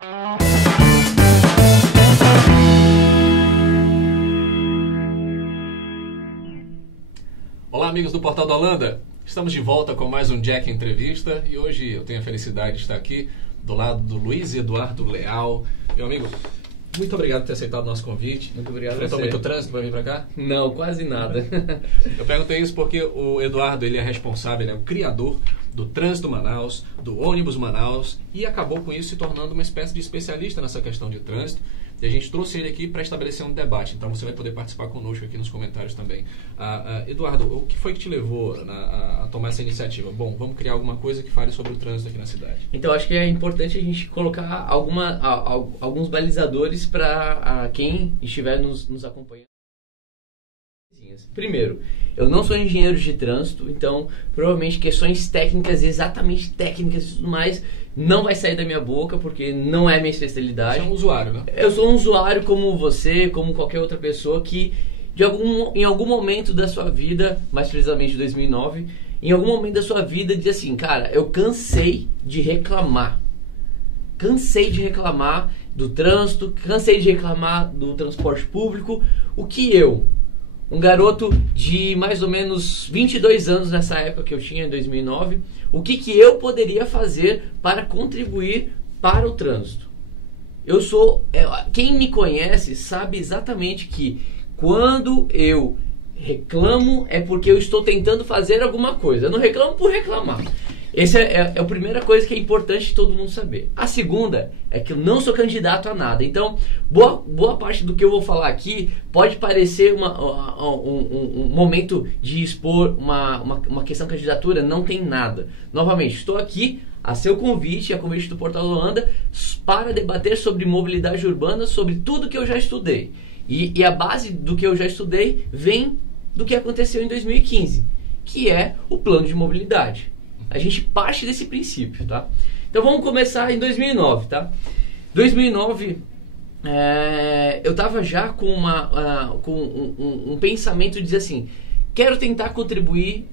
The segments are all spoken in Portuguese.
Olá, amigos do Portal da Holanda. Estamos de volta com mais um Jack Entrevista e hoje eu tenho a felicidade de estar aqui do lado do Luiz Eduardo Leal. Meu amigo, muito obrigado por ter aceitado o nosso convite. Muito obrigado. Enfrentou muito trânsito para vir para cá? Não, quase nada. Eu perguntei isso porque o Eduardo ele é responsável, ele é o criador do Trânsito Manaus, do Ônibus Manaus e acabou com isso se tornando uma espécie de especialista nessa questão de trânsito. E a gente trouxe ele aqui para estabelecer um debate. Então você vai poder participar conosco aqui nos comentários também. Eduardo, o que foi que te levou a tomar essa iniciativa? Bom, vamos criar alguma coisa que fale sobre o trânsito aqui na cidade. Então acho que é importante a gente colocar alguns balizadores para quem estiver nos acompanhando. Primeiro, eu não sou engenheiro de trânsito, então provavelmente questões técnicas, exatamente técnicas e tudo mais, não vai sair da minha boca, porque não é minha especialidade. Você é um usuário, né? Eu sou um usuário como você, como qualquer outra pessoa que em algum momento da sua vida, mais precisamente 2009, em algum momento da sua vida diz assim, cara, eu cansei de reclamar. Cansei de reclamar do trânsito, cansei de reclamar do transporte público. O que eu, um garoto de mais ou menos 22 anos nessa época que eu tinha, em 2009, o que eu poderia fazer para contribuir para o trânsito? Quem me conhece sabe exatamente que quando eu reclamo é porque eu estou tentando fazer alguma coisa. Eu não reclamo por reclamar. Essa é a primeira coisa que é importante todo mundo saber. A segunda é que eu não sou candidato a nada. Então, boa parte do que eu vou falar aqui pode parecer um momento de expor uma questão de candidatura. Não tem nada. Novamente, estou aqui a seu convite, a convite do Portal da Holanda, para debater sobre mobilidade urbana, sobre tudo que eu já estudei. E a base do que eu já estudei vem do que aconteceu em 2015, que é o plano de mobilidade. A gente parte desse princípio, tá? Então vamos começar em 2009, tá? 2009, eu tava já com um pensamento de dizer assim, quero tentar contribuir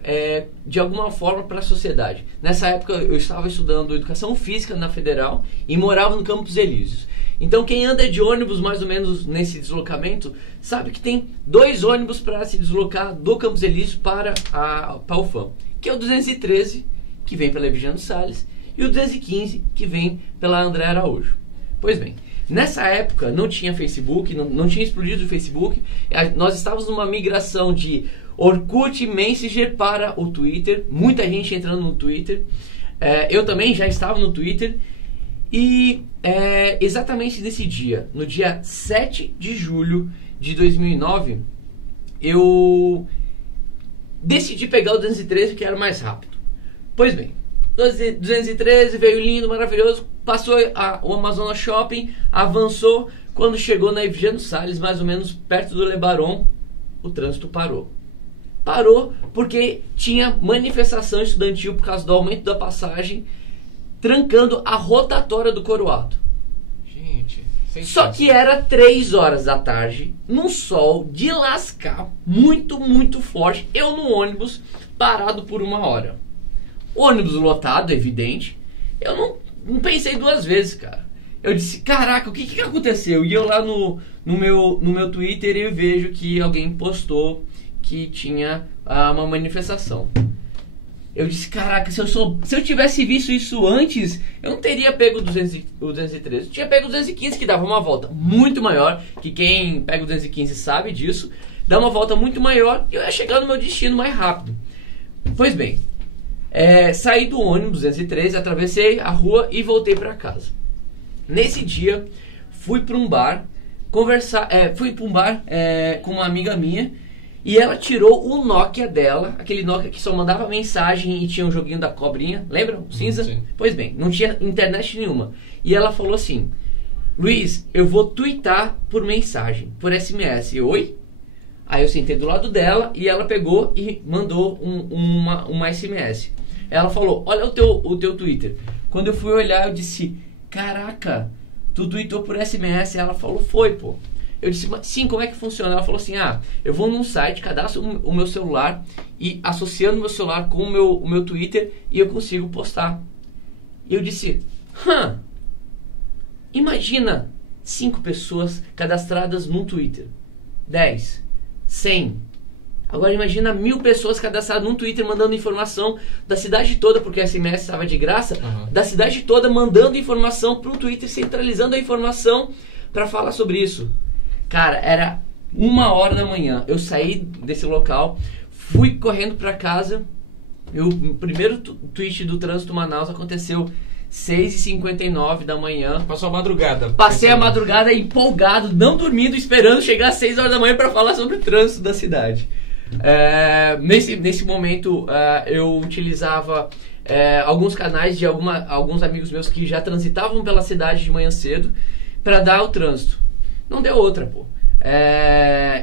de alguma forma para a sociedade. Nessa época eu estava estudando Educação Física na Federal e morava no Campos Elíseos. Então quem anda de ônibus mais ou menos nesse deslocamento sabe que tem 2 ônibus para se deslocar do Campos Elíseos para a UFAM, que é o 213, que vem pela Evigiano Salles, e o 215, que vem pela André Araújo. Pois bem, nessa época não tinha Facebook, não tinha explodido o Facebook, nós estávamos numa migração de Orkut, Messenger para o Twitter, muita gente entrando no Twitter, eu também já estava no Twitter, e exatamente nesse dia, no dia 7 de julho de 2009, eu decidi pegar o 213, que era mais rápido. Pois bem, 213 veio lindo, maravilhoso, passou o Amazonas Shopping, avançou, quando chegou na Evigiano Salles, mais ou menos perto do Lebaron, o trânsito parou. Parou porque tinha manifestação estudantil por causa do aumento da passagem, trancando a rotatória do Coroado. Gente, só que era 3 horas da tarde, num sol de lascar, muito, muito forte, eu no ônibus, parado por 1 hora. Ônibus lotado, evidente. Eu não pensei 2 vezes, cara. Eu disse, caraca, o que aconteceu? E eu lá no meu Twitter eu vejo que alguém postou que tinha uma manifestação. Eu disse, caraca, se eu tivesse visto isso antes, eu não teria pego o 213. Eu tinha pego o 215, que dava uma volta muito maior, que quem pega o 215 sabe disso. Dá uma volta muito maior e eu ia chegar no meu destino mais rápido. Pois bem, saí do ônibus 213, atravessei a rua e voltei para casa. Nesse dia, fui para um bar com uma amiga minha e ela tirou o Nokia dela, aquele Nokia que só mandava mensagem e tinha um joguinho da cobrinha, lembram? Cinza? Sim. Pois bem, não tinha internet nenhuma. E ela falou assim, Luiz, eu vou twittar por mensagem, por SMS. Oi? Aí eu sentei do lado dela e ela pegou e mandou uma SMS. Ela falou, olha o teu Twitter. Quando eu fui olhar, eu disse, caraca, tu tweetou por SMS? Ela falou, foi, pô. Eu disse, sim, como é que funciona? Ela falou assim, eu vou num site, cadastro o meu celular e associando o meu celular com o meu Twitter e eu consigo postar. E eu disse, Imagina 5 pessoas cadastradas no Twitter. 10, 100. Agora imagina 1000 pessoas cadastradas no Twitter mandando informação da cidade toda, porque a SMS estava de graça, da cidade toda mandando informação para o Twitter, centralizando a informação para falar sobre isso. Cara, era 1h da manhã. Eu saí desse local, fui correndo para casa. O primeiro tweet do Trânsito Manaus aconteceu 6h59 da manhã. Passou a madrugada. Passei a madrugada empolgado, não dormindo, esperando chegar às 6 horas da manhã para falar sobre o trânsito da cidade. Nesse momento, eu utilizava alguns canais de alguns amigos meus que já transitavam pela cidade de manhã cedo para dar o trânsito. Não deu outra, pô.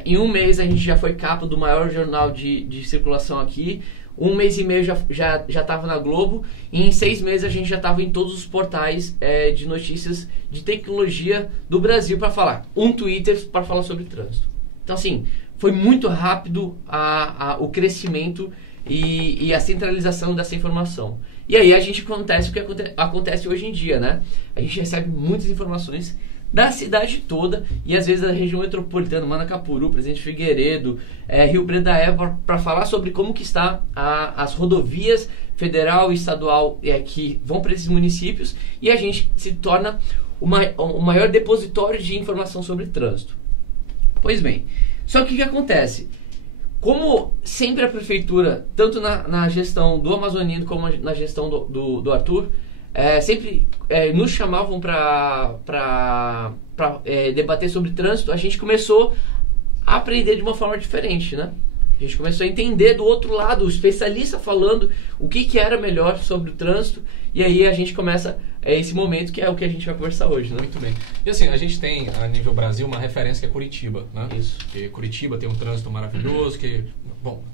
Em um mês a gente já foi capa do maior jornal de circulação aqui. 1 mês e meio já estava na Globo. E em 6 meses a gente já estava em todos os portais de notícias de tecnologia do Brasil para falar. Um Twitter para falar sobre trânsito. Então, assim, foi muito rápido o crescimento e a centralização dessa informação. E aí a gente acontece o que acontece hoje em dia, né? A gente recebe muitas informações da cidade toda e às vezes da região metropolitana, Manacapuru, Presidente Figueiredo, Rio Preto da Eva, para falar sobre como que está as rodovias federal e estadual que vão para esses municípios, e a gente se torna o maior depositório de informação sobre trânsito. Pois bem, só que o que acontece? Como sempre a prefeitura, tanto na gestão do Amazonino como na gestão do Arthur, sempre nos chamavam para debater sobre trânsito, a gente começou a aprender de uma forma diferente, né? A gente começou a entender do outro lado, o especialista falando o que era melhor sobre o trânsito, e aí a gente começa esse momento que é o que a gente vai conversar hoje, né? Muito bem. E assim, a gente tem, a nível Brasil, uma referência que é Curitiba, né? Isso. Porque Curitiba tem um trânsito maravilhoso, tem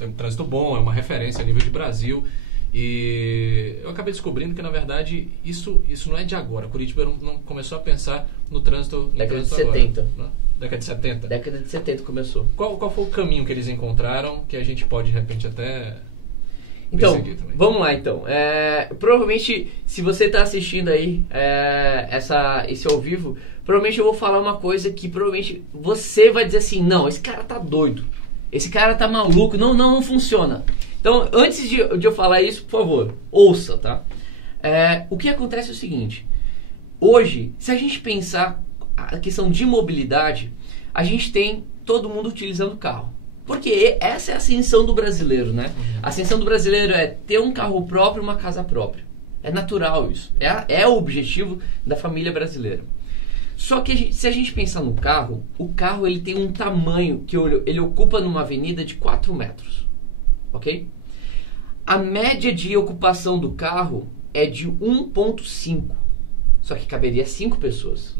um trânsito bom, é uma referência a nível de Brasil. E eu acabei descobrindo que, na verdade, isso não é de agora. Curitiba não começou a pensar no trânsito década de agora, 70. Né? Década de 70? Década de 70 começou. Qual foi o caminho que eles encontraram que a gente pode, de repente, até... Então, vamos lá então. Provavelmente, se você está assistindo aí esse ao vivo, provavelmente eu vou falar uma coisa que provavelmente você vai dizer assim, não, esse cara tá doido, esse cara tá maluco, não funciona. Então, antes de eu falar isso, por favor, ouça, tá? O que acontece é o seguinte, hoje, se a gente pensar a questão de mobilidade, a gente tem todo mundo utilizando carro. Porque essa é a ascensão do brasileiro, né? A ascensão do brasileiro é ter um carro próprio e uma casa própria. É natural isso. É o objetivo da família brasileira. Só que se a gente pensar no carro, o carro ele tem um tamanho que ele ocupa numa avenida de 4 metros. Ok? A média de ocupação do carro é de 1,5. Só que caberia 5 pessoas.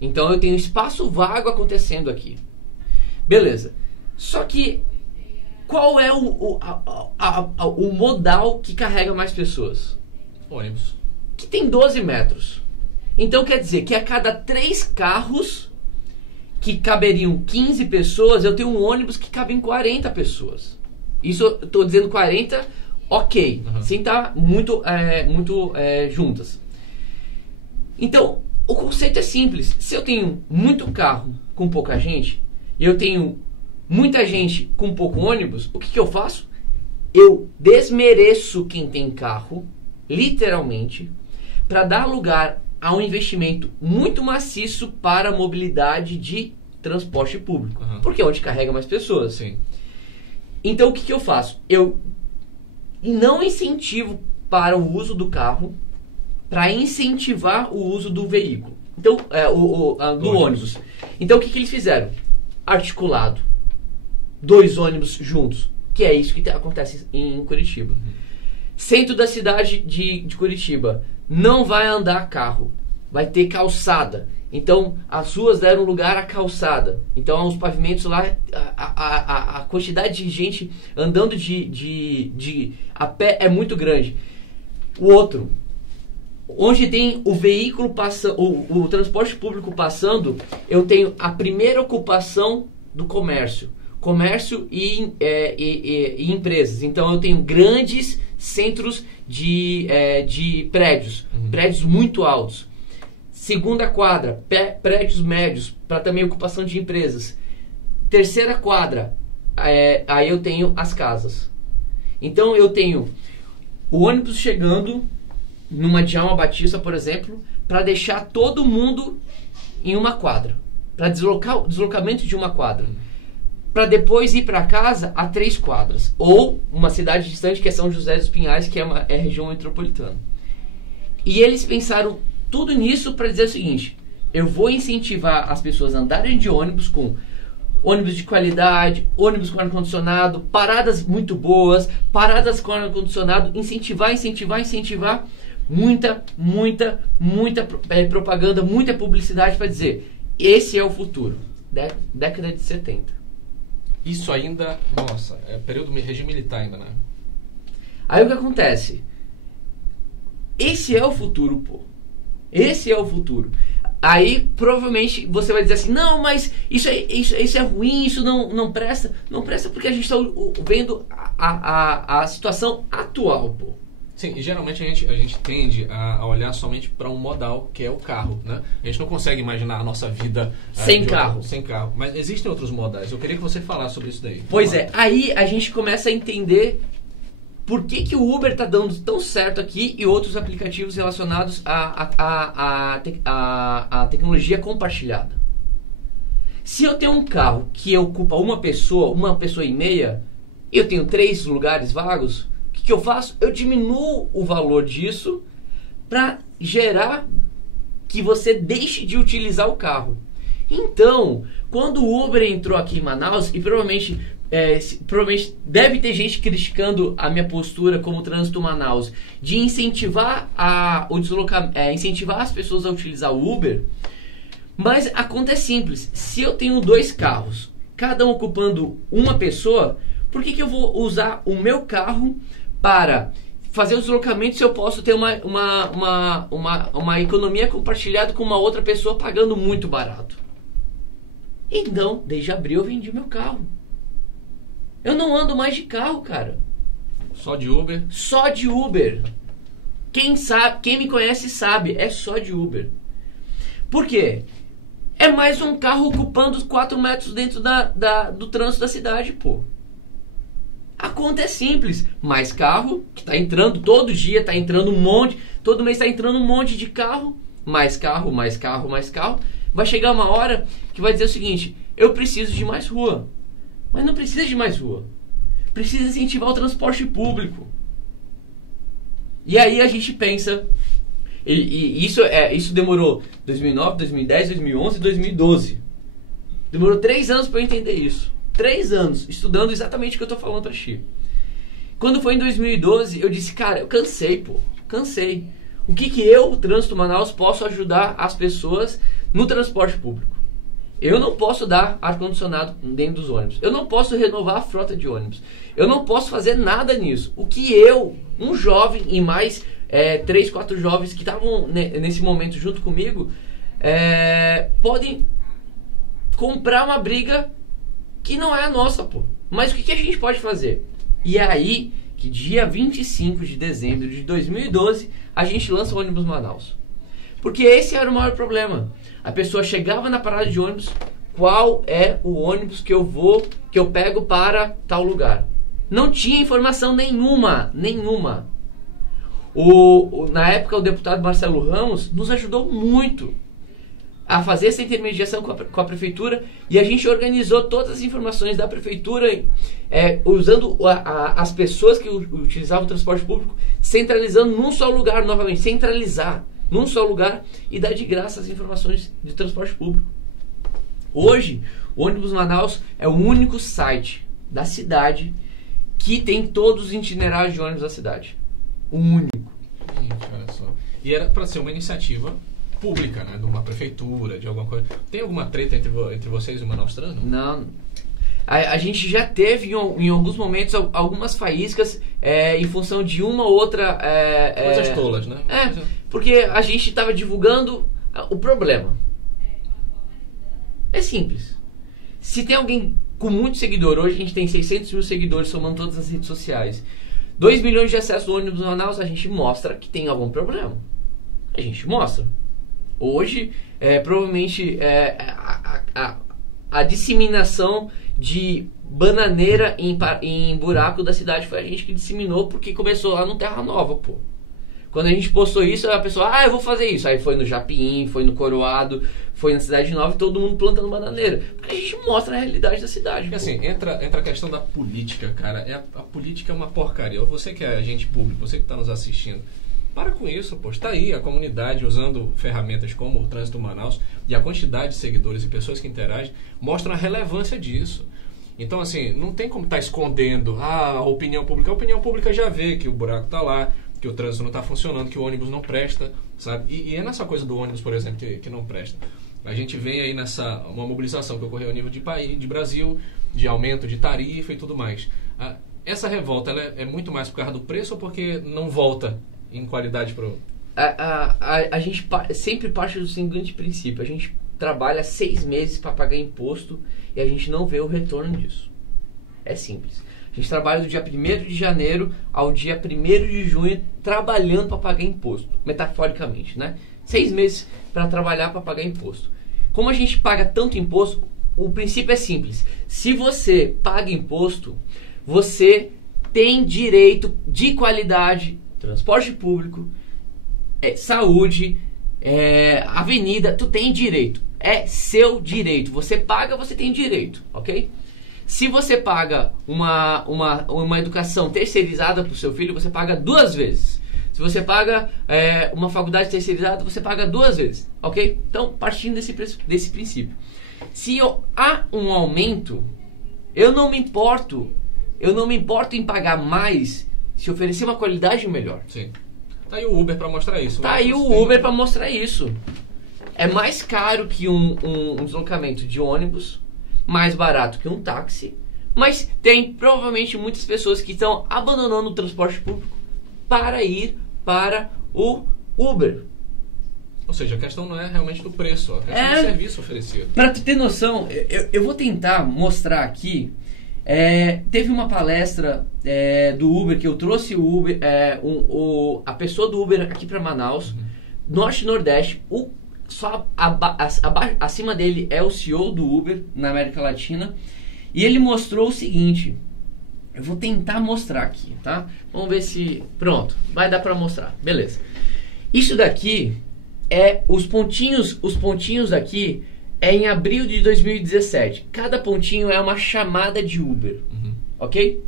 Então eu tenho espaço vago acontecendo aqui. Beleza. Só que qual é o modal que carrega mais pessoas? Ônibus. Que tem 12 metros. Então quer dizer que a cada 3 carros que caberiam 15 pessoas, eu tenho um ônibus que cabem 40 pessoas. Isso eu estou dizendo 40, ok. Sem estar muito juntas. Então, o conceito é simples. Se eu tenho muito carro com pouca gente, e eu tenho muita gente com pouco ônibus, o que eu faço? Eu desmereço quem tem carro, literalmente, para dar lugar a um investimento muito maciço para a mobilidade de transporte público. Porque é onde carrega mais pessoas. Sim. Então o que eu faço? Eu não incentivo para o uso do carro para incentivar o uso do veículo. Então, do ônibus. Então o que eles fizeram? Articulado. 2 ônibus juntos. Que é isso que acontece em Curitiba. Centro da cidade de Curitiba. Não vai andar carro. Vai ter calçada. Então, as ruas deram lugar à calçada. Então, os pavimentos lá, a quantidade de gente andando a pé é muito grande. O outro, onde tem o veículo passando, o transporte público passando, eu tenho a primeira ocupação do comércio. Comércio e empresas. Então, eu tenho grandes centros de prédios. Prédios muito altos. Segunda quadra, prédios médios, para também ocupação de empresas. Terceira quadra, aí eu tenho as casas. Então eu tenho o ônibus chegando numa Djalma Batista, por exemplo, para deixar todo mundo em uma quadra, para o deslocamento de uma quadra, para depois ir para casa a 3 quadras, ou uma cidade distante que é São José dos Pinhais, que é a região metropolitana. E eles pensaram tudo nisso para dizer o seguinte: eu vou incentivar as pessoas a andarem de ônibus, com ônibus de qualidade, ônibus com ar-condicionado, paradas muito boas, paradas com ar-condicionado, incentivar, muita propaganda, muita publicidade para dizer, esse é o futuro, década de 70. Isso ainda, nossa, é período regime militar ainda, né? Aí o que acontece? Esse é o futuro, pô. Esse é o futuro. Aí provavelmente você vai dizer assim, não, mas isso é ruim, isso não presta. Não presta porque a gente está vendo a situação atual, pô. Sim, e geralmente a gente tende a olhar somente para um modal, que é o carro, né? A gente não consegue imaginar a nossa vida sem carro. Sem carro. Mas existem outros modais. Eu queria que você falasse sobre isso daí. Pois é, aí a gente começa a entender por que o Uber está dando tão certo aqui e outros aplicativos relacionados à tecnologia compartilhada. Se eu tenho um carro que ocupa uma pessoa e meia, eu tenho 3 lugares vagos, o que eu faço? Eu diminuo o valor disso para gerar que você deixe de utilizar o carro. Então, quando o Uber entrou aqui em Manaus, e provavelmente deve ter gente criticando a minha postura como Trânsito Manaus, de incentivar incentivar as pessoas a utilizar o Uber, mas a conta é simples. Se eu tenho 2 carros, cada um ocupando uma pessoa, por que eu vou usar o meu carro para fazer o deslocamento se eu posso ter uma economia compartilhada com uma outra pessoa pagando muito barato? Então, desde abril eu vendi meu carro. Eu não ando mais de carro, cara. Só de Uber? Só de Uber. Quem me conhece sabe, é só de Uber. Por quê? É mais um carro ocupando 4 metros dentro do trânsito da cidade, pô. A conta é simples. Mais carro, que tá entrando todo dia, tá entrando um monte. Todo mês tá entrando um monte de carro. Mais carro. Vai chegar uma hora que vai dizer o seguinte: eu preciso de mais rua. Mas não precisa de mais rua. Precisa incentivar o transporte público. E aí a gente pensa... Isso demorou 2009, 2010, 2011 e 2012. Demorou 3 anos para eu entender isso. 3 anos estudando exatamente o que eu estou falando para ti. Quando foi em 2012, eu disse, cara, eu cansei, pô. Cansei. O que eu, o Trânsito Manaus, posso ajudar as pessoas no transporte público? Eu não posso dar ar-condicionado dentro dos ônibus. Eu não posso renovar a frota de ônibus. Eu não posso fazer nada nisso. O que eu, um jovem e mais 3, 4 jovens que estavam nesse momento junto comigo, podem comprar uma briga que não é a nossa, pô. Mas o que a gente pode fazer? E é aí que dia 25 de dezembro de 2012 a gente lança o ônibus Manaus. Porque esse era o maior problema. A pessoa chegava na parada de ônibus, qual é o ônibus que eu pego para tal lugar? Não tinha informação nenhuma. Na época o deputado Marcelo Ramos nos ajudou muito a fazer essa intermediação com a prefeitura, e a gente organizou todas as informações da prefeitura usando as pessoas que utilizavam o transporte público, centralizando num só lugar novamente, centralizar num só lugar e dar de graça as informações de transporte público. Hoje, o Ônibus Manaus é o único site da cidade que tem todos os itinerários de ônibus da cidade. O único. Olha só. E era para ser uma iniciativa pública, né? De uma prefeitura, de alguma coisa. Tem alguma treta entre vocês e o Manaus Trans? Não. A gente já teve em alguns momentos algumas faíscas em função de uma ou outra... coisas tolas, né? Porque a gente estava divulgando o problema. É simples. Se tem alguém com muito seguidor, hoje a gente tem 600 mil seguidores somando todas as redes sociais, 2 milhões de acessos no ônibus Manaus, a gente mostra que tem algum problema. A gente mostra. Hoje, provavelmente, a disseminação de bananeira em buraco da cidade foi a gente que disseminou, porque começou lá no Terra Nova, pô. Quando a gente postou isso, a pessoa, eu vou fazer isso. Aí foi no Japim, foi no Coroado, foi na Cidade Nova e todo mundo plantando bananeira. Porque a gente mostra a realidade da cidade. Porque assim, entra a questão da política, cara. A política é uma porcaria. Você que é agente público, você que está nos assistindo, para com isso, pô. Está aí a comunidade usando ferramentas como o Trânsito Manaus e a quantidade de seguidores e pessoas que interagem mostram a relevância disso. Então, assim, não tem como estar escondendo a opinião pública. A opinião pública já vê que o buraco está lá, que o trânsito não está funcionando, que o ônibus não presta, sabe? E é nessa coisa do ônibus, por exemplo, que não presta. A gente vem aí uma mobilização que ocorreu a nível de país, de Brasil, de aumento de tarifa e tudo mais. Essa revolta ela é muito mais por causa do preço ou porque não volta em qualidade pro... A gente sempre parte do seguinte princípio: a gente trabalha 6 meses para pagar imposto e a gente não vê o retorno disso. É simples. A gente trabalha do dia 1º de janeiro ao dia 1º de junho trabalhando para pagar imposto, metaforicamente, né? 6 meses para trabalhar para pagar imposto. Como a gente paga tanto imposto, o princípio é simples. Se você paga imposto, você tem direito de qualidade, transporte público, saúde, avenida, tu tem direito. É seu direito. Você paga, você tem direito, ok? Se você paga uma educação terceirizada para o seu filho, você paga 2 vezes. Se você paga uma faculdade terceirizada, você paga 2 vezes, ok? Então, partindo desse princípio. Se há um aumento, eu não me importo em pagar mais se oferecer uma qualidade melhor. Sim. Tá aí o Uber para mostrar isso. Tá aí o Uber para mostrar isso. É mais caro que um deslocamento de ônibus, mais barato que um táxi, mas tem provavelmente muitas pessoas que estão abandonando o transporte público para ir para o Uber. Ou seja, a questão não é realmente do preço, a questão do serviço oferecido. Para tu ter noção, eu vou tentar mostrar aqui. Teve uma palestra do Uber que eu trouxe o Uber, a pessoa do Uber aqui para Manaus, Norte e Nordeste. Só acima dele é o CEO do Uber na América Latina, e ele mostrou o seguinte. Eu vou tentar mostrar aqui, tá? Vamos ver se... Pronto, vai dar para mostrar. Beleza. Isso daqui os pontinhos aqui em abril de 2017. Cada pontinho é uma chamada de Uber, ok?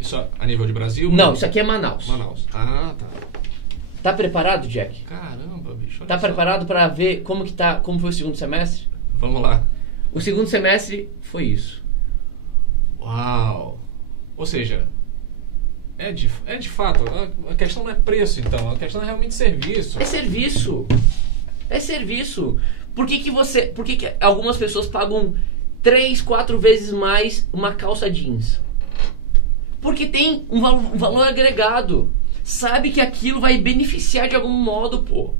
Isso a nível de Brasil? Não, isso aqui é Manaus. Ah, tá. Tá preparado, Jack? Caramba, bicho. Tá preparado para ver como foi o segundo semestre? Vamos lá. O segundo semestre foi isso. Uau! Ou seja, é de fato, a questão não é preço, então. A questão é realmente serviço. É serviço. É serviço. Por que algumas pessoas pagam 3, 4 vezes mais uma calça jeans? Porque tem um valor agregado. Sabe que aquilo vai beneficiar de algum modo, pô.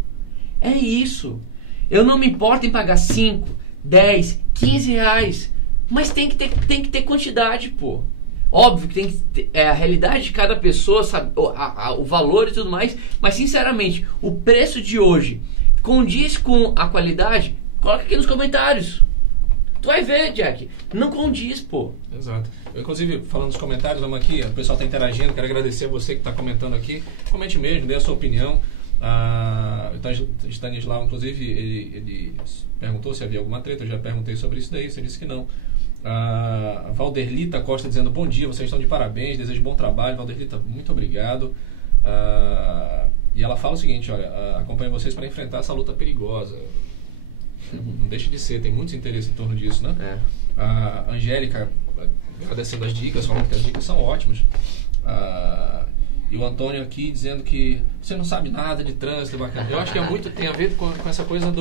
É isso. Eu não me importo em pagar 5, 10, 15 reais. Mas tem que ter quantidade, pô. Óbvio que tem que ter a realidade de cada pessoa, sabe, o valor e tudo mais. Mas, sinceramente, o preço de hoje condiz com a qualidade? Coloca aqui nos comentários. Tu vai ver, Jack. Não condiz, pô. Exato. Eu, inclusive, falando nos comentários, vamos aqui, o pessoal está interagindo, quero agradecer a você que está comentando aqui. Comente mesmo, dê a sua opinião. O Stanislau, inclusive, ele perguntou se havia alguma treta, eu já perguntei sobre isso daí, você disse que não. A Valderlita Costa dizendo: bom dia, vocês estão de parabéns, desejo bom trabalho. Valderlita, muito obrigado. E ela fala o seguinte: olha, acompanho vocês para enfrentar essa luta perigosa. Não deixa de ser, tem muitos interesses em torno disso, né? A Angélica agradecendo as dicas, falando que as dicas são ótimas. E o Antônio aqui dizendo que você não sabe nada de trânsito, bacana. Eu acho que tem a ver com essa coisa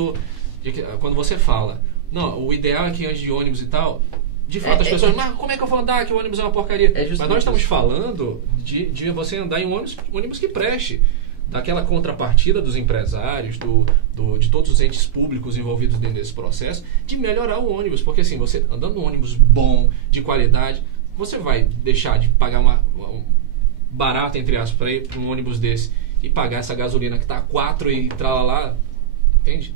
de que, quando você fala, não, o ideal é que antes de ônibus e tal, de fato as pessoas, mas como é que eu vou andar, que o ônibus é uma porcaria? Mas nós estamos falando de você andar em ônibus que preste. Daquela contrapartida dos empresários, de todos os entes públicos envolvidos dentro desse processo, de melhorar o ônibus. Porque assim, você andando num ônibus bom, de qualidade, você vai deixar de pagar um barato, entre aspas, para ir para um ônibus desse e pagar essa gasolina que está a 4 e tralalá, entende?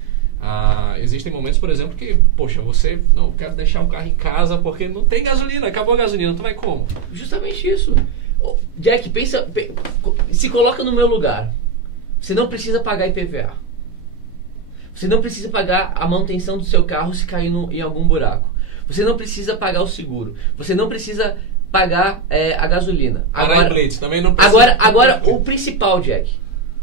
Existem momentos, por exemplo, que, poxa, você não quer deixar o carro em casa porque não tem gasolina, acabou a gasolina, tu vai como? Justamente isso. Jack, pensa, se coloca no meu lugar. Você não precisa pagar IPVA. Você não precisa pagar a manutenção do seu carro se cair em algum buraco. Você não precisa pagar o seguro. Você não precisa pagar a gasolina. Também não precisa. Agora, o principal, Jack.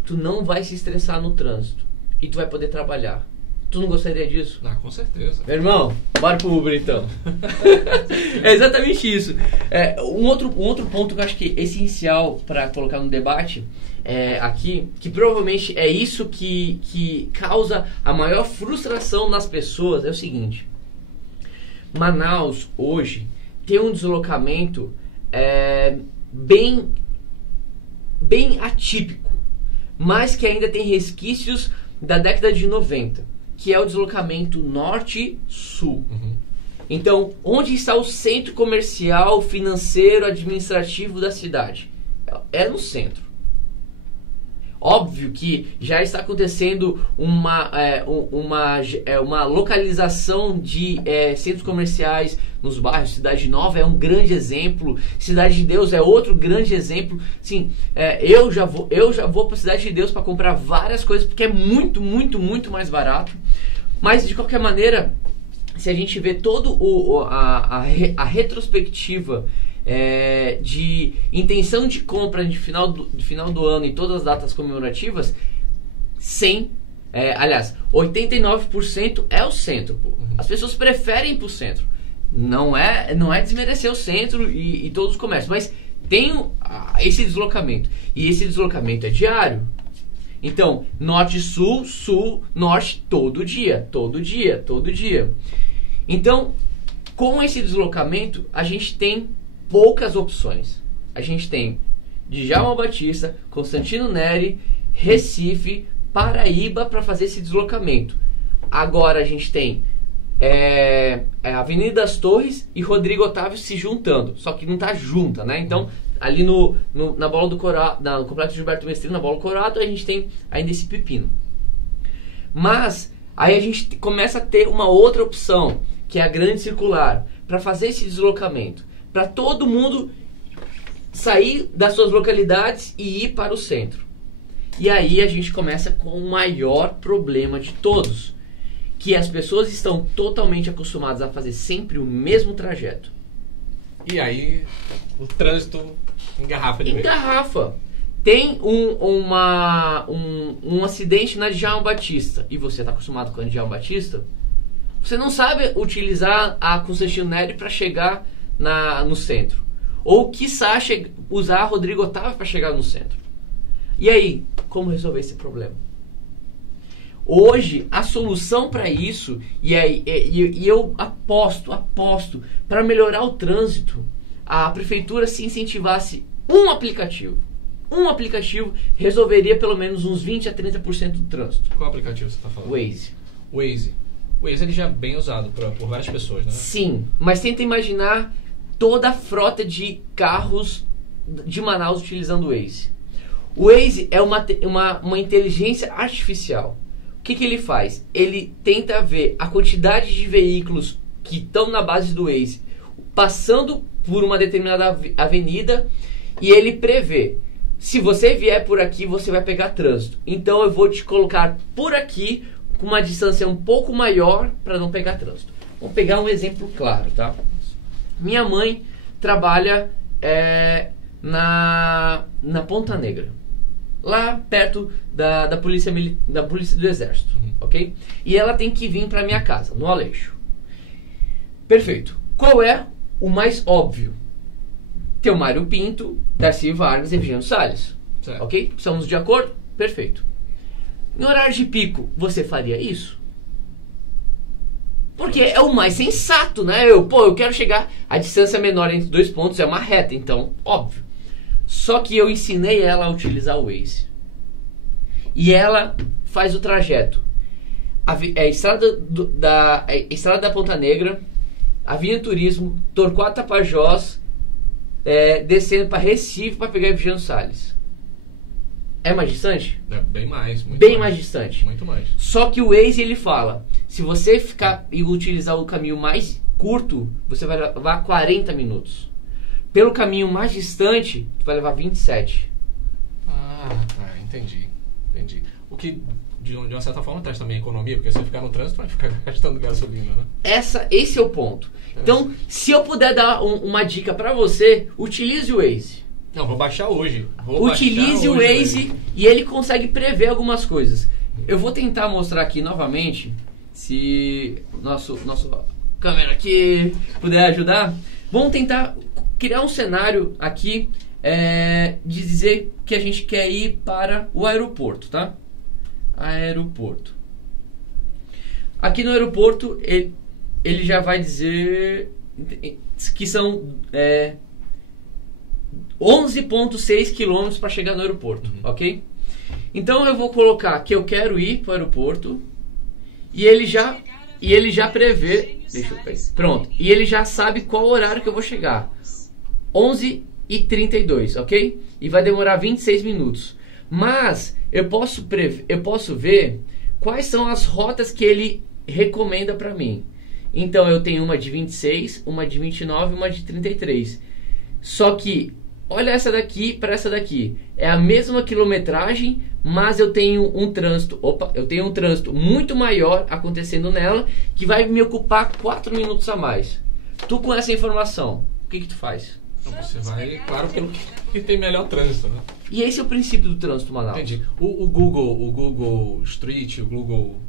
Tu não vai se estressar no trânsito. E tu vai poder trabalhar. Tu não gostaria disso? Ah, com certeza. Meu irmão, bora pro Uber então. É exatamente isso. Um outro ponto que eu acho que é essencial para colocar no debate aqui, que provavelmente é isso que causa a maior frustração nas pessoas, é o seguinte. Manaus hoje tem um deslocamento bem atípico, mas que ainda tem resquícios da década de 90, que é o deslocamento norte-sul. Uhum. Então, onde está o centro comercial, financeiro, administrativo da cidade? É no centro. Óbvio que já está acontecendo uma localização de centros comerciais nos bairros. Cidade Nova é um grande exemplo. Cidade de Deus é outro grande exemplo. Sim, eu já vou para Cidade de Deus para comprar várias coisas porque é muito, muito, muito mais barato. Mas de qualquer maneira, se a gente vê todo a retrospectiva de intenção de compra de final do ano e todas as datas comemorativas, 89% é o centro. Pô. As pessoas preferem ir pro centro. Não é desmerecer o centro e todos os comércios, mas tem esse deslocamento. E esse deslocamento é diário. Então, norte-sul, sul-norte, todo dia. Então, com esse deslocamento, a gente tem poucas opções. A gente tem Djalma Batista, Constantino Neri, Recife, Paraíba para fazer esse deslocamento. Agora a gente tem Avenida das Torres e Rodrigo Otávio se juntando, só que não tá junta, né? Então, ali na Bola do Corado, no Complexo Gilberto Mestrino, na Bola do Corado, a gente tem ainda esse pepino. Mas aí a gente começa a ter uma outra opção, que é a Grande Circular, para fazer esse deslocamento, para todo mundo sair das suas localidades e ir para o centro. E aí a gente começa com o maior problema de todos, que as pessoas estão totalmente acostumadas a fazer sempre o mesmo trajeto. E aí o trânsito engarrafa de vez. Engarrafa. Tem um acidente na Djalma Batista e você está acostumado com a Djalma Batista, você não sabe utilizar a Constantino Neri para chegar no centro. Ou, quiçá, usar a Rodrigo Otávio para chegar no centro. E aí, como resolver esse problema? Hoje, a solução para isso, e eu aposto, para melhorar o trânsito, a prefeitura se incentivasse um aplicativo. Um aplicativo resolveria pelo menos uns 20 a 30% do trânsito. Qual aplicativo você está falando? Waze. O Waze ele já é bem usado por várias pessoas, né? Sim, mas tenta imaginar toda a frota de carros de Manaus utilizando o Waze. O Waze é uma inteligência artificial. O que ele faz? Ele tenta ver a quantidade de veículos que estão na base do Waze passando por uma determinada avenida e ele prevê: se você vier por aqui, você vai pegar trânsito. Então eu vou te colocar por aqui com uma distância um pouco maior para não pegar trânsito. Vamos pegar um exemplo claro, tá? Minha mãe trabalha na Ponta Negra, lá perto da polícia do Exército, ok? E ela tem que vir para minha casa, no Aleixo. Perfeito. Qual é o mais óbvio? Teomário Pinto, Darcy Vargas e Virgínio Salles. Certo. Ok? Estamos de acordo? Perfeito. Em horário de pico, você faria isso? Porque é o mais sensato, né? Eu quero chegar, a distância menor entre dois pontos é uma reta, então, óbvio. Só que eu ensinei ela a utilizar o Waze. E ela faz o trajeto. A estrada da Ponta Negra, Avenida Turismo, Torquato Tapajós, descendo para Recife para pegar Virgínio Salles. É mais distante? É bem mais. Muito Bem mais distante. Muito mais. Só que o Waze, ele fala, se você ficar e utilizar o caminho mais curto, você vai levar 40 minutos. Pelo caminho mais distante, tu vai levar 27. Ah, tá, entendi. O que, de uma certa forma, traz também economia, porque se você ficar no trânsito, vai ficar gastando gasolina, né? Esse é o ponto. Então, se eu puder dar uma dica pra você, utilize o Waze. Não, vou baixar hoje. Utilize o Waze e ele consegue prever algumas coisas. Eu vou tentar mostrar aqui novamente, se nosso câmera aqui puder ajudar. Vamos tentar criar um cenário aqui de dizer que a gente quer ir para o aeroporto, tá? Aeroporto. Aqui no aeroporto ele já vai dizer que são 11,6 km para chegar no aeroporto, ok? Então eu vou colocar que eu quero ir para o aeroporto e ele já prevê, deixa eu pegar, pronto, e ele já sabe qual horário que eu vou chegar. 11h32, ok? E vai demorar 26 minutos. Mas eu posso ver quais são as rotas que ele recomenda para mim. Então eu tenho uma de 26, uma de 29 e uma de 33. Só que olha essa daqui para essa daqui. É a mesma quilometragem, mas eu tenho um trânsito. Eu tenho um trânsito muito maior acontecendo nela, que vai me ocupar 4 minutos a mais. Tu com essa informação, o que tu faz? Então, você vai, claro, pelo que tem melhor trânsito, né? E esse é o princípio do trânsito, Manaus. Entendi. O Google Street, o Google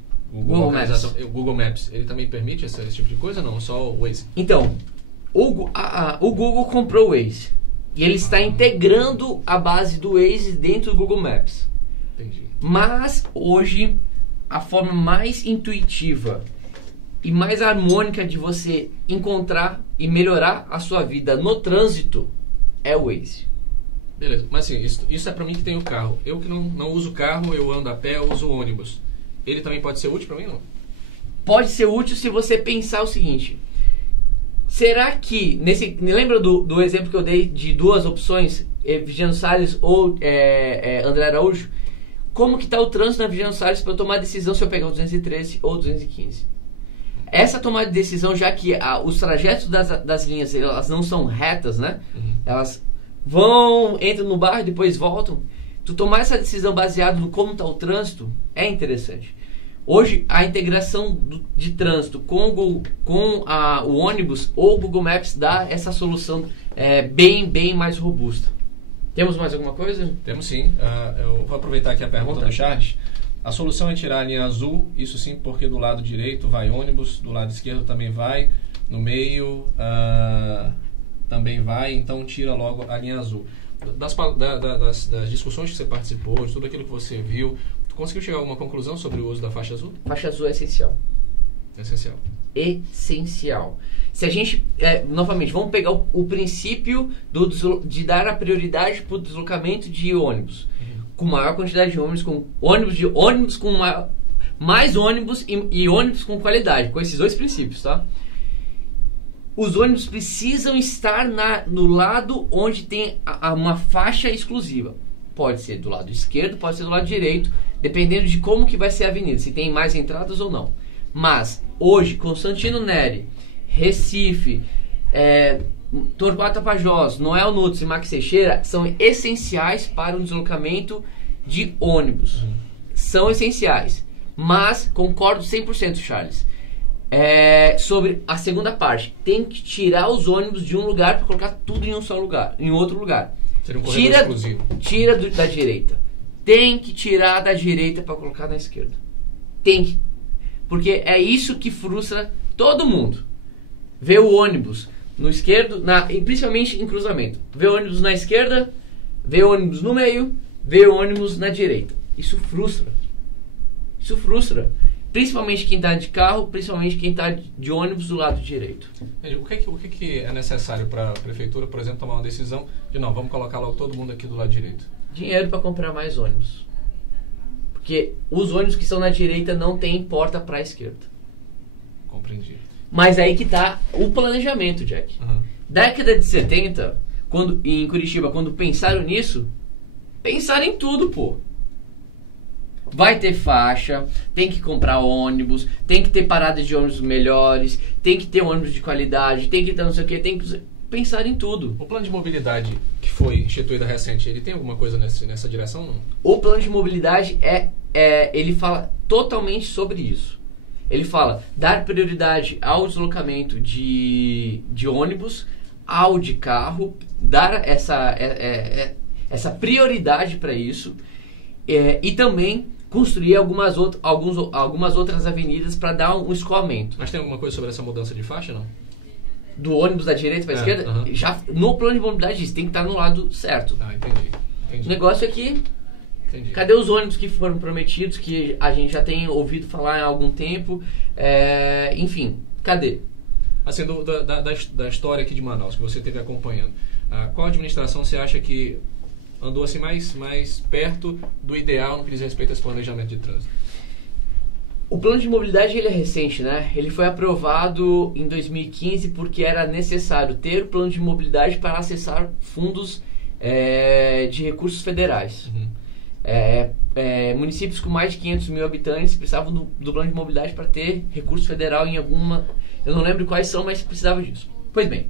Maps, ele também permite esse tipo de coisa, não? Só o Waze? Então, o Google comprou o Waze. E ele está integrando a base do Waze dentro do Google Maps. Entendi. Mas, hoje, a forma mais intuitiva e mais harmônica de você encontrar e melhorar a sua vida no trânsito é o Waze. Beleza, mas assim, isso é pra mim que tem o carro. Eu que não uso carro, eu ando a pé, eu uso ônibus. Ele também pode ser útil pra mim, não? Pode ser útil se você pensar o seguinte. Será que, lembra do exemplo que eu dei de duas opções, Vigiano Salles ou André Araújo? Como que está o trânsito na Vigiano Salles para eu tomar a decisão se eu pegar o 213 ou o 215? Essa tomada de decisão, já que os trajetos das linhas elas não são retas, né? Uhum. Elas entram no bairro e depois voltam. Tu tomar essa decisão baseado no como está o trânsito é interessante. Hoje, a integração de trânsito com o ônibus ou o Google Maps dá essa solução bem mais robusta. Temos mais alguma coisa? Temos sim. Eu vou aproveitar aqui a pergunta do Charles. A solução é tirar a linha azul, isso sim, porque do lado direito vai ônibus, do lado esquerdo também vai, no meio também vai, então tira logo a linha azul. Das discussões que você participou, de tudo aquilo que você viu, tu conseguiu chegar a alguma conclusão sobre o uso da faixa azul? Faixa azul é essencial. Essencial. Essencial. Se a gente, novamente, vamos pegar o princípio de dar a prioridade para o deslocamento de ônibus. Com maior quantidade de ônibus, com ônibus com mais ônibus e ônibus com qualidade, com esses dois princípios, tá? Os ônibus precisam estar no lado onde tem uma faixa exclusiva. Pode ser do lado esquerdo, pode ser do lado direito, dependendo de como que vai ser a avenida, se tem mais entradas ou não. Mas, hoje, Constantino Neri, Recife, Torquato Tapajós, Noel Nunes e Max Teixeira são essenciais para o deslocamento de ônibus. São essenciais. Mas, concordo 100%, Charles. Sobre a segunda parte, tem que tirar os ônibus de um lugar para colocar tudo em um só lugar, em outro lugar. Seria um corredor exclusivo. Tira da direita. Tem que tirar da direita para colocar na esquerda. Tem que. Porque é isso que frustra todo mundo. Vê o ônibus no esquerdo, principalmente em cruzamento. Vê o ônibus na esquerda, vê o ônibus no meio, vê o ônibus na direita. Isso frustra. Isso frustra. Principalmente quem está de carro, principalmente quem está de ônibus do lado direito. O que é necessário para a prefeitura, por exemplo, tomar uma decisão de não, vamos colocar logo todo mundo aqui do lado direito? Dinheiro para comprar mais ônibus. Porque os ônibus que estão na direita não tem porta para a esquerda. Compreendi. Mas aí que está o planejamento, Jack. Uhum. Década de 70, em Curitiba, quando pensaram nisso, pensaram em tudo, pô. vai ter faixa, tem que comprar ônibus, tem que ter paradas de ônibus melhores, tem que ter ônibus de qualidade, tem que ter não sei o que, tem que pensar em tudo. O plano de mobilidade que foi instituído recente, ele tem alguma coisa nessa direção? Não? O plano de mobilidade ele fala totalmente sobre isso. Ele fala dar prioridade ao deslocamento de ônibus, ao de carro, dar essa prioridade para isso, e também construir algumas outras avenidas para dar um escoamento. Mas tem alguma coisa sobre essa mudança de faixa, não? Do ônibus da direita para a esquerda? Já no plano de mobilidade diz, tem que estar no lado certo. Ah, entendi. O negócio é que, cadê os ônibus que foram prometidos, que a gente já tem ouvido falar há algum tempo? Enfim, cadê? Assim, da história aqui de Manaus, que você esteve acompanhando, qual administração você acha que andou assim mais perto do ideal no que diz respeito a esse planejamento de trânsito? O plano de mobilidade ele é recente, né? Ele foi aprovado em 2015 porque era necessário ter o plano de mobilidade para acessar fundos de recursos federais. Municípios com mais de 500 mil habitantes precisavam do plano de mobilidade para ter recurso federal em alguma... Eu não lembro quais são, mas precisava disso. Pois bem,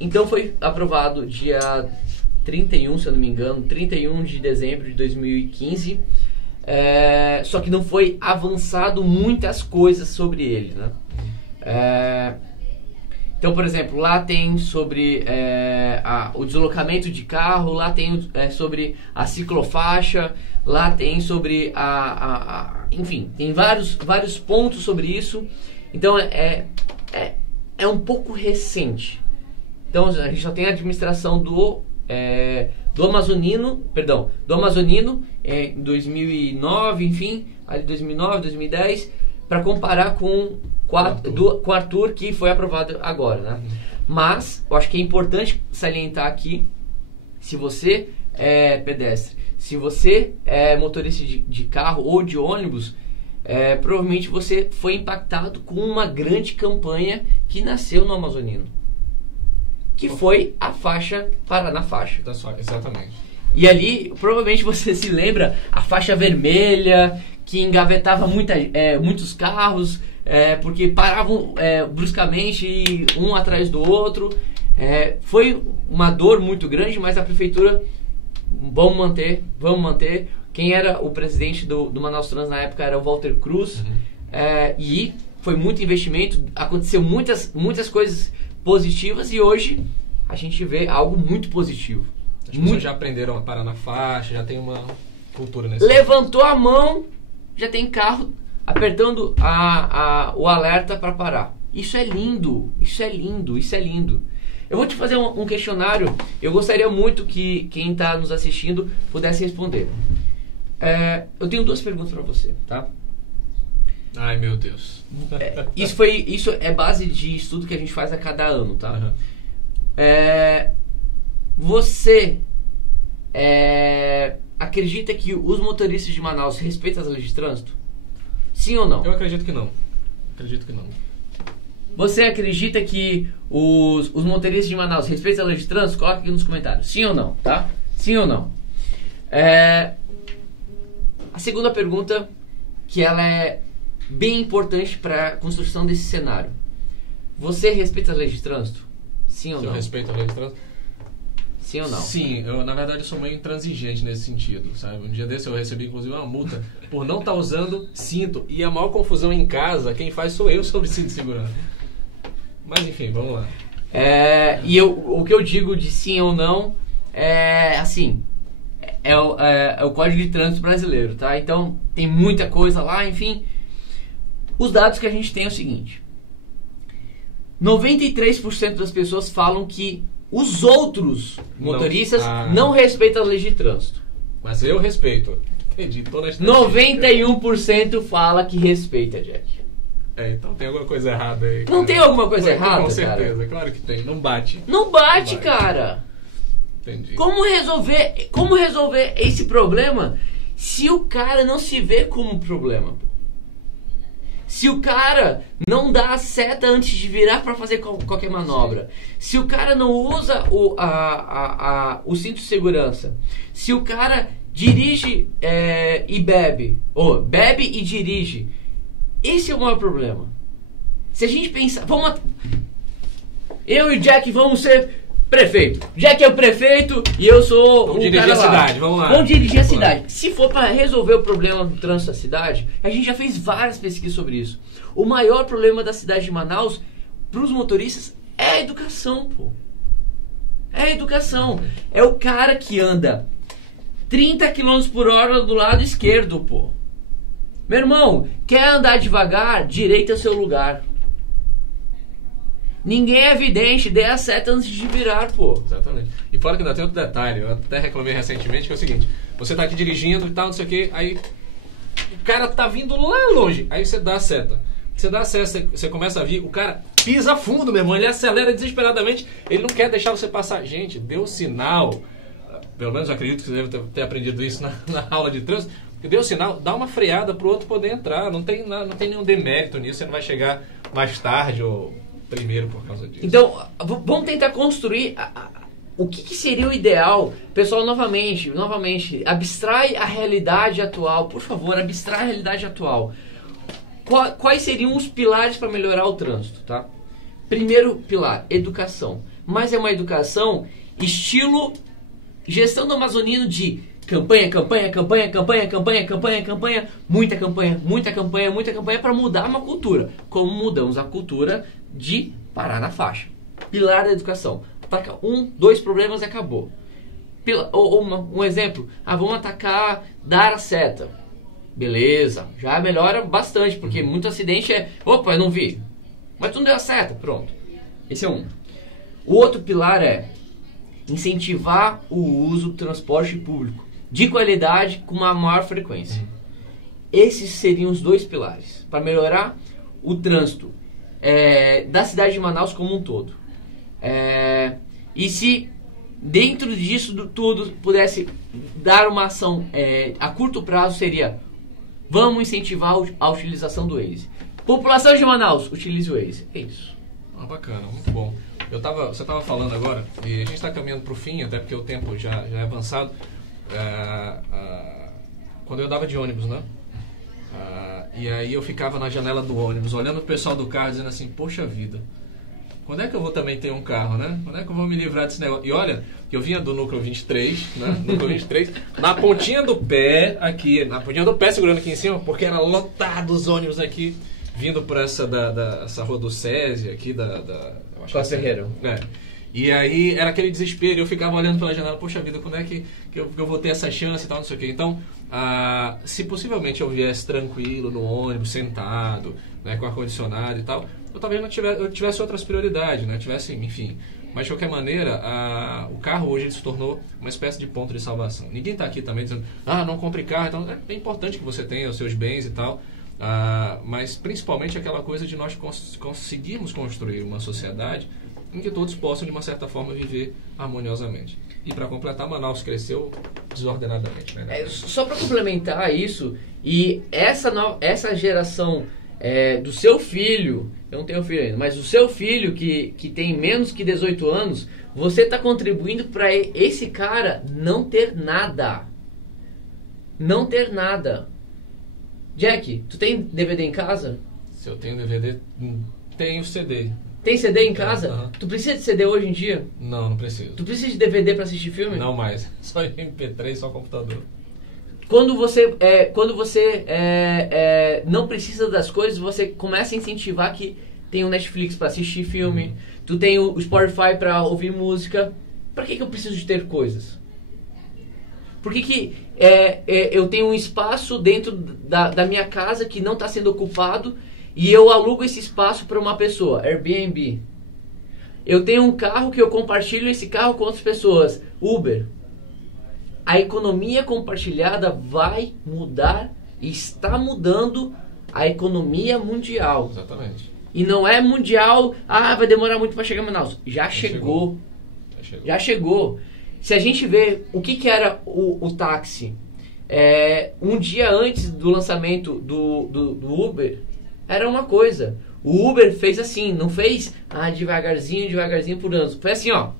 então foi aprovado dia 31, se eu não me engano, 31 de dezembro de 2015, só que não foi avançado muitas coisas sobre ele, né? Então, por exemplo, lá tem sobre o deslocamento de carro, lá tem sobre a ciclofaixa, lá tem sobre enfim, tem vários pontos sobre isso. Então, é um pouco recente. Então, a gente só tem a administração do Amazonino em 2009, enfim, ali 2009, 2010, para comparar com o Arthur, que foi aprovado agora, né? Mas, eu acho que é importante salientar aqui, se você é pedestre, se você é motorista de carro ou de ônibus, provavelmente você foi impactado com uma grande campanha que nasceu no Amazonino, que foi a faixa Paraná Faixa. Exatamente. E ali, provavelmente você se lembra, a faixa vermelha, que engavetava muitos carros, porque paravam bruscamente um atrás do outro. Foi uma dor muito grande, mas a prefeitura, vamos manter. Quem era o presidente do Manaus Trans na época era o Walter Cruz, e foi muito investimento, aconteceu muitas coisas positivas, e hoje a gente vê algo muito positivo. As pessoas já aprenderam a parar na faixa, já tem uma cultura nesse Levantou a mão, já tem carro apertando o alerta para parar. Isso é lindo. Eu vou te fazer um questionário. Eu gostaria muito que quem está nos assistindo pudesse responder. Eu tenho 2 perguntas para você, tá? Ai, meu Deus. Isso é base de estudo que a gente faz a cada ano, tá? Você acredita que os motoristas de Manaus respeitam as leis de trânsito? Sim ou não? Eu acredito que não. Você acredita que os motoristas de Manaus respeitam a lei de trânsito? Coloca aqui nos comentários. Sim ou não, tá? Sim ou não? A segunda pergunta, que ela é bem importante para a construção desse cenário. Você respeita a lei de trânsito? Sim ou não? Eu respeito a lei de trânsito? Sim ou não? Sim, eu na verdade sou meio intransigente nesse sentido, sabe? Um dia desse eu recebi inclusive uma multa por não estar usando cinto, e a maior confusão em casa, quem faz sou eu sobre cinto de segurança. Mas enfim, vamos lá. O que eu digo de sim ou não é o Código de Trânsito brasileiro, tá? Então tem muita coisa lá, enfim. Os dados que a gente tem é o seguinte: 93% das pessoas falam que os outros motoristas não respeitam a lei de trânsito. Mas eu respeito. Entendi. 91% fala que respeita, Jack. Então tem alguma coisa errada aí. Não tem alguma coisa errada, com certeza, cara? Claro que tem. Não bate. Não bate, cara. Entendi. Como resolver esse problema se o cara não se vê como um problema? Se o cara não dá a seta antes de virar para fazer qualquer manobra, se o cara não usa o cinto de segurança, se o cara dirige e bebe, ou bebe e dirige, esse é o maior problema. Se a gente pensar, eu e Jack vamos ser prefeito. Jack é o prefeito e eu sou vamos dirigir a cidade, vamos lá. Vamos dirigir a cidade. Se for para resolver o problema do trânsito da cidade, a gente já fez várias pesquisas sobre isso. O maior problema da cidade de Manaus para os motoristas é a educação, pô. É a educação. É o cara que anda 30 km por hora do lado esquerdo, pô. Meu irmão, quer andar devagar? Direita é o seu lugar. Ninguém é evidente, dê a seta antes de virar, pô. Exatamente. E fora que ainda tem outro detalhe, eu até reclamei recentemente, que é o seguinte, você tá aqui dirigindo e tal, não sei o que, aí o cara tá vindo lá longe, aí você dá a seta. Você dá a seta, você começa a vir, o cara pisa fundo, meu irmão, ele acelera desesperadamente, ele não quer deixar você passar. Gente, deu sinal, pelo menos eu acredito que você deve ter aprendido isso na aula de trânsito, deu sinal, dá uma freada pro outro poder entrar, não tem nenhum demérito nisso, você não vai chegar mais tarde ou primeiro por causa disso. Então, vamos tentar construir o que seria o ideal. Pessoal, novamente, abstrai a realidade atual. Por favor, abstrai a realidade atual. Quais seriam os pilares para melhorar o trânsito, tá? Primeiro pilar, educação. Mas é uma educação estilo gestão do amazonino de campanha, muita campanha para mudar uma cultura. Como mudamos a cultura de parar na faixa. Pilar da educação. Ataca 2 problemas e acabou. Um exemplo, vamos atacar, dar a seta. Beleza, já melhora bastante, porque muito acidente opa, eu não vi. Mas tu não deu a seta, pronto. Esse é um. O outro pilar é incentivar o uso do transporte público de qualidade com uma maior frequência. Esses seriam os 2 pilares para melhorar o trânsito da cidade de Manaus como um todo. E se dentro disso tudo pudesse dar uma ação a curto prazo, seria: vamos incentivar a utilização do Waze. População de Manaus, utilize o Waze. É isso. Bacana, muito bom. Você estava falando agora, e a gente está caminhando para o fim, até porque o tempo já é avançado. Quando eu andava de ônibus, né? E aí eu ficava na janela do ônibus, olhando o pessoal do carro, dizendo assim: poxa vida, quando é que eu vou também ter um carro, né? Quando é que eu vou me livrar desse negócio? E olha, eu vinha do núcleo 23, né? Núcleo 23, na pontinha do pé, aqui, na pontinha do pé, segurando aqui em cima, porque era lotado os ônibus aqui, vindo por essa rua do SESI, aqui Costa Ferreira. E aí era aquele desespero, eu ficava olhando pela janela: poxa vida, quando é que eu vou ter essa chance e tal, não sei o quê. Então, se possivelmente eu viesse tranquilo no ônibus, sentado, né, com ar-condicionado e tal, eu talvez eu tivesse outras prioridades, né, enfim. Mas de qualquer maneira, o carro hoje ele se tornou uma espécie de ponto de salvação. Ninguém está aqui também dizendo: não compre carro. Então, é importante que você tenha os seus bens e tal, mas principalmente aquela coisa de nós conseguirmos construir uma sociedade em que todos possam, de uma certa forma, viver harmoniosamente. E para completar, Manaus cresceu desordenadamente. Né? Só para complementar isso, e essa geração do seu filho, eu não tenho filho ainda, mas o seu filho que tem menos que 18 anos, você está contribuindo para esse cara não ter nada. Não ter nada. Jack, tu tem DVD em casa? Se eu tenho DVD, tenho CD. Tem CD em casa? Tu precisa de CD hoje em dia? Não preciso. Tu precisa de DVD para assistir filme? Não mais. Só MP3, só computador. Quando você não precisa das coisas, você começa a incentivar que tem o Netflix para assistir filme, tu tem o Spotify para ouvir música. Para que eu preciso de ter coisas? Por que eu tenho um espaço dentro da minha casa que não está sendo ocupado e eu alugo esse espaço para uma pessoa? Airbnb. Eu tenho um carro que eu compartilho esse carro com outras pessoas. Uber. A economia compartilhada vai mudar e está mudando a economia mundial. Exatamente. E não é mundial, vai demorar muito para chegar em Manaus. Já chegou. Se a gente vê o que era o táxi, um dia antes do lançamento do Uber, era uma coisa. O Uber fez assim, não fez devagarzinho, devagarzinho por anos. Foi assim, ó.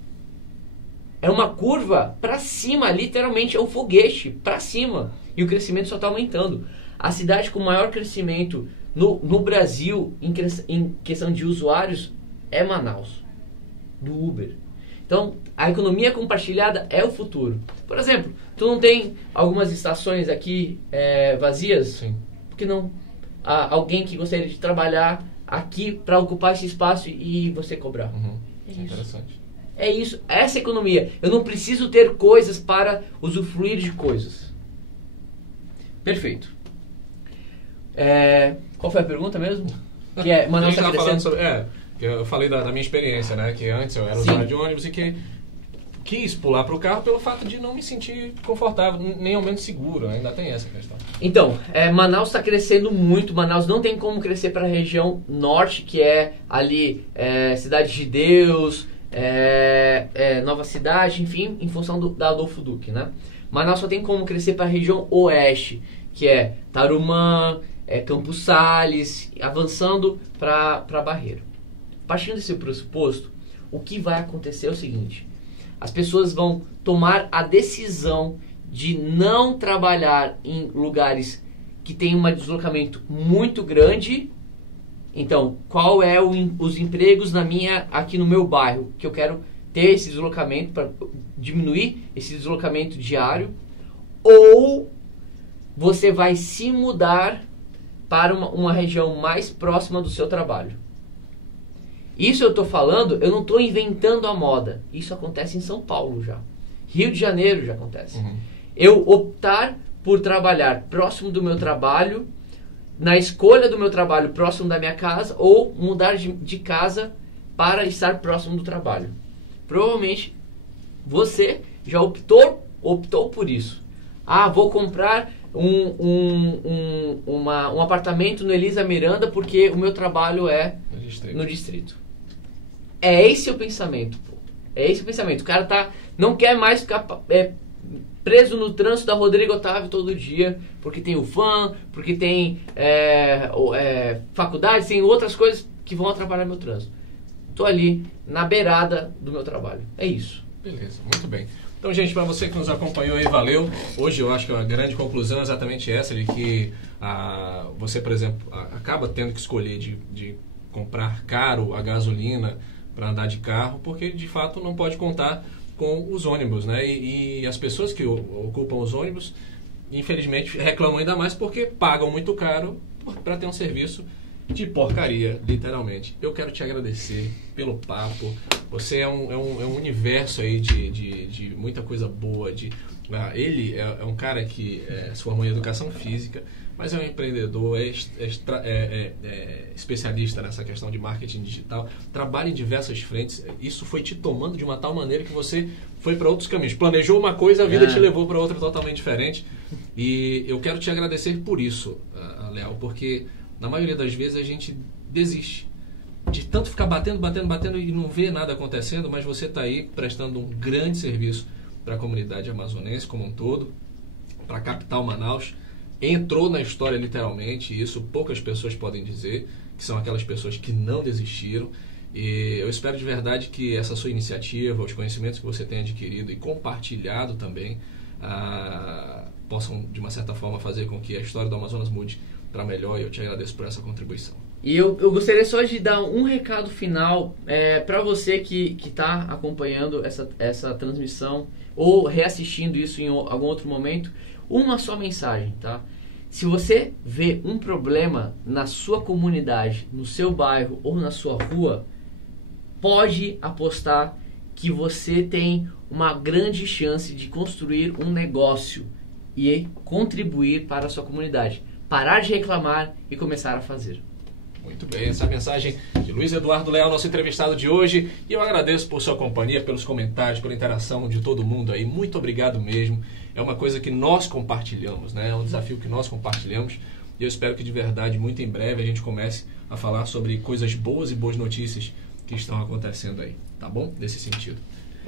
É uma curva pra cima, literalmente é um foguete pra cima. E o crescimento só tá aumentando. A cidade com maior crescimento no Brasil, em questão de usuários, é Manaus, do Uber. Então, a economia compartilhada é o futuro. Por exemplo, tu não tem algumas estações aqui vazias? Sim. Por que não? Alguém que gostaria de trabalhar aqui para ocupar esse espaço e você cobrar. É isso. Interessante. É isso. Essa economia. Eu não preciso ter coisas para usufruir de coisas. Perfeito. Qual foi a pergunta mesmo? Que é, Manaus está crescendo. Eu falei da minha experiência, né? Que antes eu era usuário de ônibus e que quis pular para o carro pelo fato de não me sentir confortável, nem ao menos seguro. Ainda tem essa questão. Então, Manaus está crescendo muito. Manaus não tem como crescer para a região norte, que é ali Cidade de Deus, Nova Cidade, enfim, em função da Adolfo Duque, né? Manaus só tem como crescer para a região oeste, que é Tarumã, Campos Sales, avançando para Barreiro. Partindo desse pressuposto, o que vai acontecer é o seguinte: as pessoas vão tomar a decisão de não trabalhar em lugares que tem um deslocamento muito grande. Então, qual é os empregos aqui no meu bairro que eu quero ter esse deslocamento para diminuir esse deslocamento diário? Ou você vai se mudar para uma região mais próxima do seu trabalho. Isso eu estou falando, eu não estou inventando a moda. Isso acontece em São Paulo já. Rio de Janeiro já acontece. Eu optar por trabalhar próximo do meu trabalho, na escolha do meu trabalho próximo da minha casa, ou mudar de casa para estar próximo do trabalho. Provavelmente você já optou por isso. Vou comprar um apartamento no Elisa Miranda porque o meu trabalho é no distrito. É esse o pensamento, pô. É esse o pensamento. O cara não quer mais ficar preso no trânsito da Rodrigo Otávio todo dia, porque tem o FAM, porque tem faculdade, tem outras coisas que vão atrapalhar meu trânsito. Estou ali na beirada do meu trabalho. É isso. Beleza, muito bem. Então, gente, para você que nos acompanhou aí, valeu. Hoje eu acho que a grande conclusão é exatamente essa, de que você, por exemplo, acaba tendo que escolher de comprar caro a gasolina para andar de carro, porque de fato não pode contar com os ônibus, né? E as pessoas que ocupam os ônibus, infelizmente, reclamam ainda mais porque pagam muito caro para ter um serviço de porcaria, literalmente. Eu quero te agradecer pelo papo. Você é um universo aí de muita coisa boa. Ele é um cara que se formou em educação física, mas é um empreendedor, especialista nessa questão de marketing digital, trabalha em diversas frentes. Isso foi te tomando de uma tal maneira que você foi para outros caminhos. Planejou uma coisa, a vida te levou para outra totalmente diferente. E eu quero te agradecer por isso, Léo, porque na maioria das vezes a gente desiste de tanto ficar batendo e não ver nada acontecendo, mas você está aí prestando um grande serviço para a comunidade amazonense como um todo, para a capital Manaus. Entrou na história literalmente, e isso poucas pessoas podem dizer, que são aquelas pessoas que não desistiram. E eu espero de verdade que essa sua iniciativa, os conhecimentos que você tem adquirido e compartilhado também, possam de uma certa forma fazer com que a história do Amazonas mude para melhor, e eu te agradeço por essa contribuição. E eu gostaria só de dar um recado final para você que está acompanhando essa transmissão ou reassistindo isso em algum outro momento. Uma só mensagem, tá? Se você vê um problema na sua comunidade, no seu bairro ou na sua rua, pode apostar que você tem uma grande chance de construir um negócio e contribuir para a sua comunidade. Parar de reclamar e começar a fazer. Muito bem, essa é a mensagem de Luiz Eduardo Leal, nosso entrevistado de hoje. E eu agradeço por sua companhia, pelos comentários, pela interação de todo mundo aí. Muito obrigado mesmo. É uma coisa que nós compartilhamos, né? É um desafio que nós compartilhamos. E eu espero que de verdade, muito em breve, a gente comece a falar sobre coisas boas e boas notícias que estão acontecendo aí. Tá bom? Nesse sentido.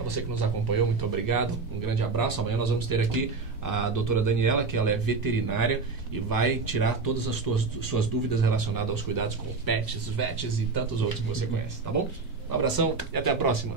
Para você que nos acompanhou, muito obrigado. Um grande abraço. Amanhã nós vamos ter aqui a doutora Daniela, que ela é veterinária e vai tirar todas as suas dúvidas relacionadas aos cuidados com pets, vets e tantos outros que você conhece, tá bom? Um abração e até a próxima.